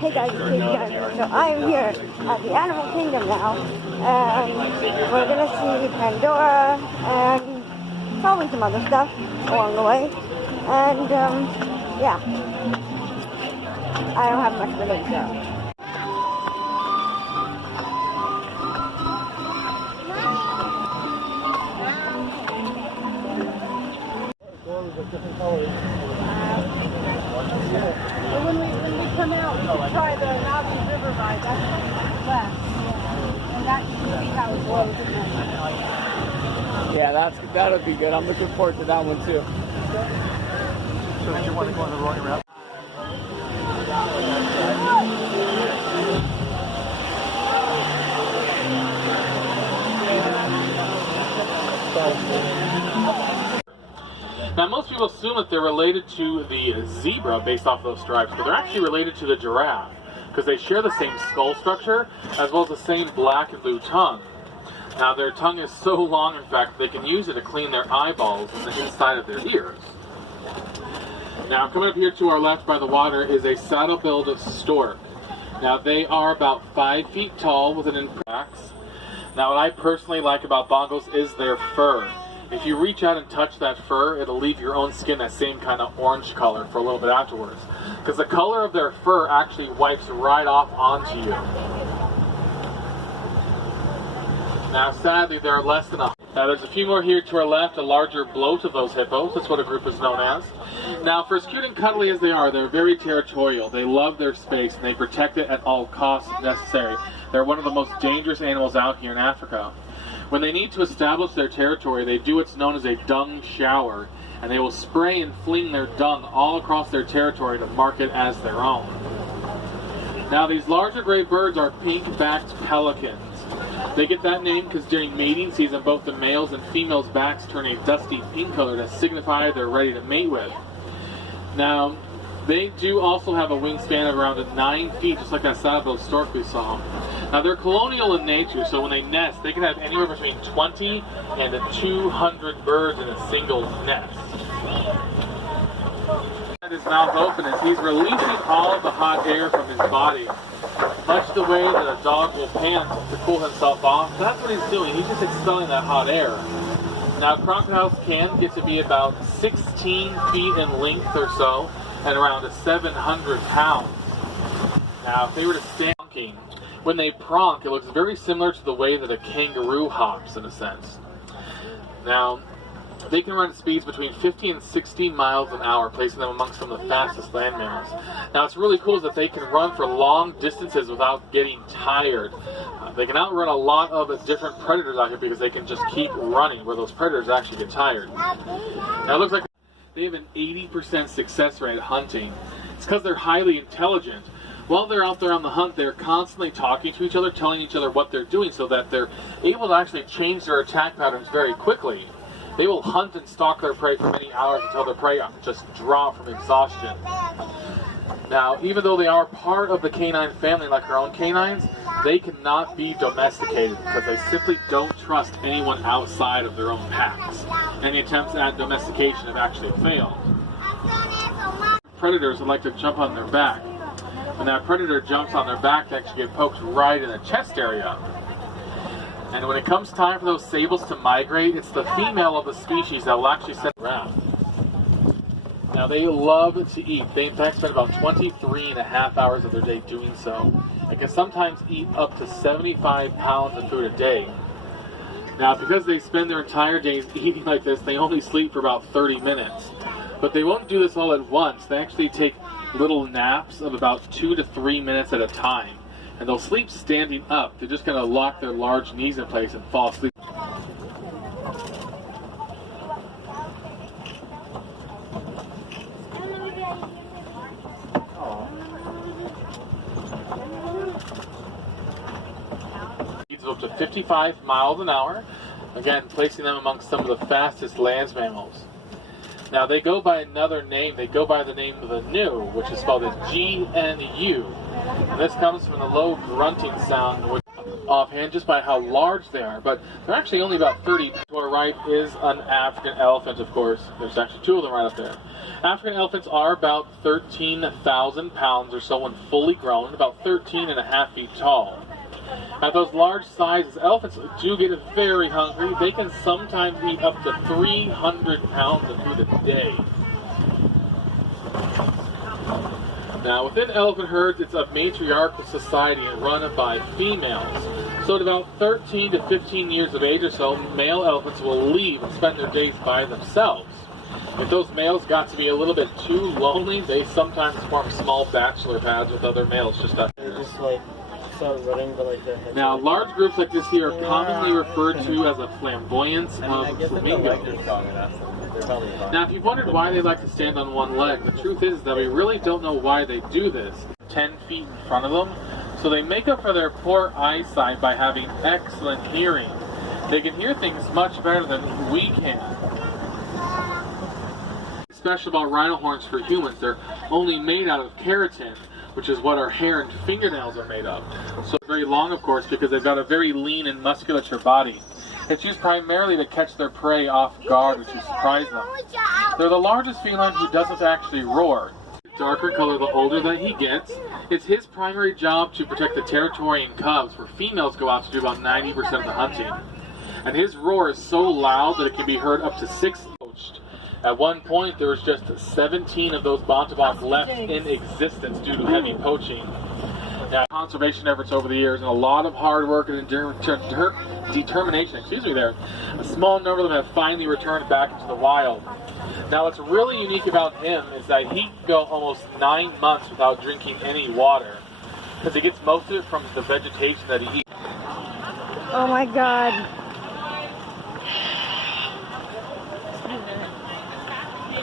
Hey guys, it's Casey Diamond. So I am here at the Animal Kingdom now, and we're gonna see Pandora and probably some other stuff along the way. And yeah, I don't have much of an intro. Different colors. When we come out, we can try the Navi River ride. That's left. Yeah. And that you can see how it blows at night. Yeah, that'll be good. I'm looking forward to that one too. So did you want to go on the rolling route? Now, most people assume that they're related to the zebra based off those stripes, but they're actually related to the giraffe because they share the same skull structure as well as the same black and blue tongue. Now, their tongue is so long, in fact, they can use it to clean their eyeballs and the inside of their ears. Now, coming up here to our left by the water is a saddle-billed stork. Now, they are about 5 feet tall with an impact. Now, what I personally like about bongos is their fur. If you reach out and touch that fur, it'll leave your own skin that same kind of orange color for a little bit afterwards. Because the color of their fur actually wipes right off onto you. Now, sadly, there are less than 100. Now, there's a few more here to our left, a larger bloat of those hippos. That's what a group is known as. Now, for as cute and cuddly as they are, they're very territorial. They love their space, and they protect it at all costs if necessary. They're one of the most dangerous animals out here in Africa. When they need to establish their territory, they do what's known as a dung shower, and they will spray and fling their dung all across their territory to mark it as their own. Now, these larger gray birds are pink-backed pelicans. They get that name because during mating season, both the males and females' backs turn a dusty pink color to signify they're ready to mate with. Now, they do also have a wingspan of around 9 feet, just like that saddle-billed stork we saw. Now, they're colonial in nature, so when they nest, they can have anywhere between 20 and 200 birds in a single nest. His mouth open as he's releasing all of the hot air from his body, much the way that a dog will pant to cool himself off. That's what he's doing. He's just expelling that hot air. Now, crocodiles can get to be about 16 feet in length or so, and around 700 pounds. Now, if they were to stand when they pronk, it looks very similar to the way that a kangaroo hops, in a sense. Now, they can run at speeds between 50 and 60 miles an hour, placing them amongst some of the fastest land mammals. Now, what's really cool is that they can run for long distances without getting tired. They can outrun a lot of different predators out here because they can just keep running, where those predators actually get tired. Now, it looks like they have an 80% success rate at hunting. It's because they're highly intelligent. While they're out there on the hunt, they're constantly talking to each other, telling each other what they're doing so that they're able to actually change their attack patterns very quickly. They will hunt and stalk their prey for many hours until their prey just drop from exhaustion. Now, even though they are part of the canine family like our own canines, they cannot be domesticated because they simply don't trust anyone outside of their own packs. Any attempts at domestication have actually failed. Predators would like to jump on their back. When that predator jumps on their back, they actually get poked right in the chest area. And when it comes time for those sables to migrate, it's the female of the species that will actually set around. Now, they love to eat. They, in fact, spend about 23.5 hours of their day doing so. They can sometimes eat up to 75 pounds of food a day. Now, because they spend their entire days eating like this, they only sleep for about 30 minutes. But they won't do this all at once. They actually take little naps of about 2 to 3 minutes at a time. And they'll sleep standing up. They're just going to lock their large knees in place and fall asleep. Speeds of up to 55 miles an hour. Again, placing them amongst some of the fastest land mammals. Now, they go by another name. They go by the name of the gnu, which is spelled as G-N-U. And this comes from the low grunting sound which offhand just by how large they are, but they're actually only about 30. To our right is an African elephant, of course. There's actually two of them right up there. African elephants are about 13,000 pounds or so when fully grown, about 13.5 feet tall. At those large sizes, elephants do get very hungry. They can sometimes eat up to 300 pounds of food a day. Now, within elephant herds, it's a matriarchal society run by females. So at about 13 to 15 years of age or so, male elephants will leave and spend their days by themselves. If those males got to be a little bit too lonely, they sometimes form small bachelor pads with other males just to... They're just like start running, but like their heads. Now, large groups like this here are commonly referred to as a flamboyance of flamingos. Now, if you've wondered why they like to stand on one leg, the truth is that we really don't know why they do this. 10 feet in front of them, so they make up for their poor eyesight by having excellent hearing. They can hear things much better than we can. Special about rhino horns for humans, they're only made out of keratin, which is what our hair and fingernails are made of. So very long, of course, because they've got a very lean and musculature body. It's used primarily to catch their prey off guard or to surprise them. They're the largest feline who doesn't actually roar. Darker color the older that he gets. It's his primary job to protect the territory and cubs, where females go out to do about 90% of the hunting. And his roar is so loud that it can be heard up to 6 poached. At one point, there was just 17 of those Bontebok left in existence due to heavy poaching. Now, conservation efforts over the years and a lot of hard work and determination, a small number of them have finally returned back into the wild. Now, what's really unique about him is that he can go almost 9 months without drinking any water, because he gets most of it from the vegetation that he eats. Oh my god.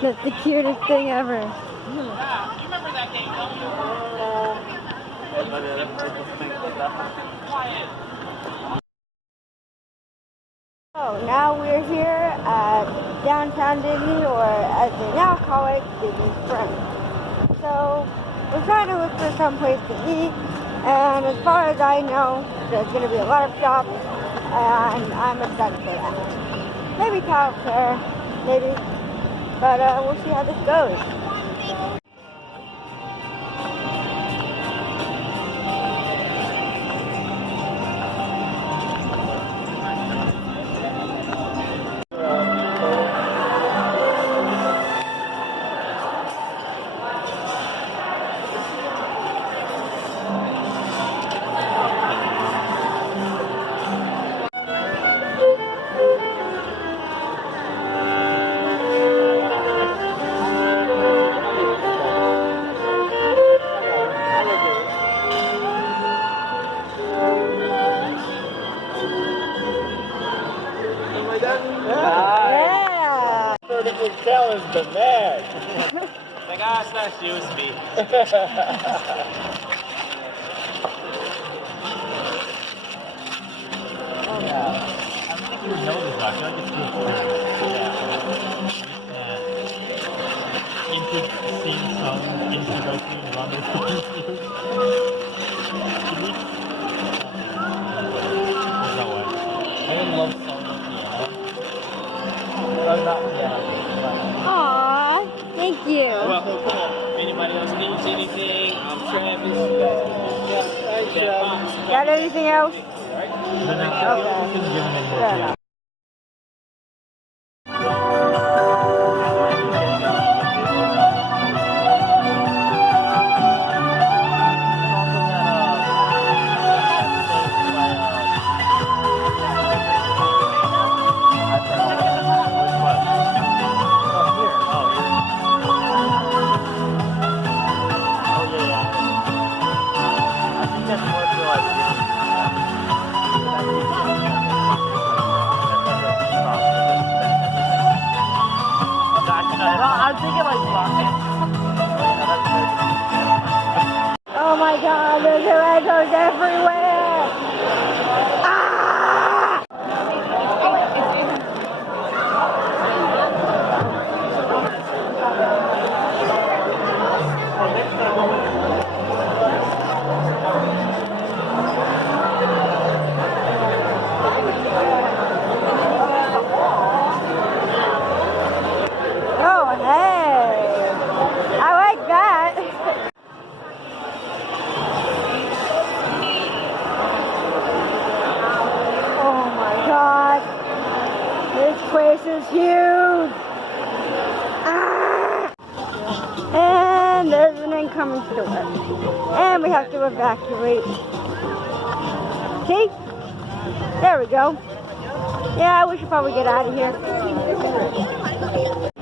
That's the cutest thing ever. You remember that game, don't you? So now we're here at downtown Disney, or as they now call it, Disney Springs. So we're trying to look for some place to eat, and as far as I know, there's going to be a lot of shops, and I'm excited for that. Maybe Tower Fair, maybe, but we'll see how this goes. Challenge the man. Like, it's not you, it's me. I don't think you would know this, I feel like it's into seeing some introducing runners. I didn't love I'm not, Aww, thank you. well, cool. Anybody else needs anything? I'm Travis. Got anything else? Okay. Oh my god, there's Legos everywhere! Ah! coming store. And we have to evacuate. See? There we go. Yeah, we should probably get out of here.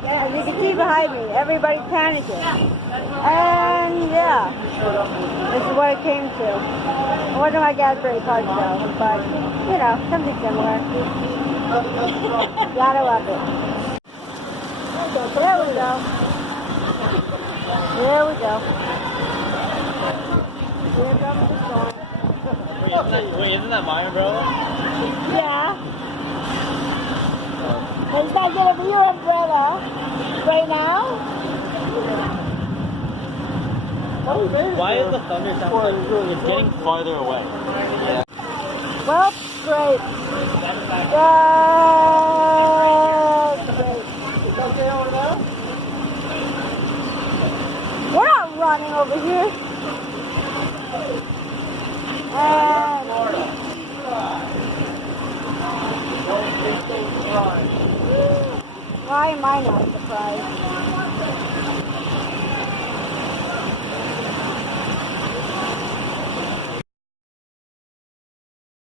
As you can see behind me, everybody's panicking. And yeah, this is what it came to. I wonder my Gasberry parts though, but you know, something similar. Gotta love it. There we go. There we go. Here comes the storm. Isn't that mine, bro? Yeah. It's not gonna be your umbrella right now. Why is the thunder sound like it's getting farther away? Well, great. Great. We're not running over here. And why am I not surprised?